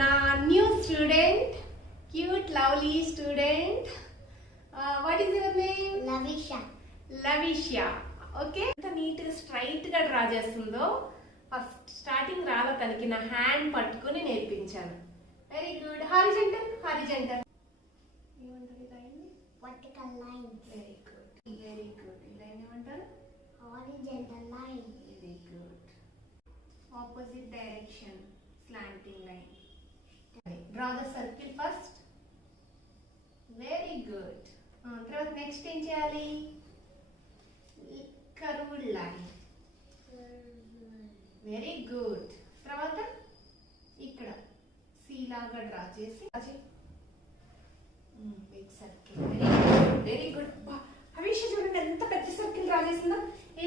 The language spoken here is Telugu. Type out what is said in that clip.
నా new student, cute lovely student. What is your name? Lavisha. Lavisha. Okay, ఎంత నీట్ గా స్ట్రైట్ గా డ్రా చేస్తుందో. ఫస్ట్ స్టార్టింగ్ రాల తనకి నా హ్యాండ్ పట్టుకుని నేర్పించాను. Very good. Horizontal, horizontal. ఏమంటారు ఈ line? Vertical line. Very good, very good. ఈ లైన్ ఏమంటారు? Horizontal line. Very good. Opposite direction, slanting line. Draw the circle first. Very good. తర్వాత నెక్స్ట్ ఏం చేయాలి? Curved line. Very good. తర్వాత ఇక్కడ సి లాగా డ్రా చేసి బిగ్ సర్కిల్.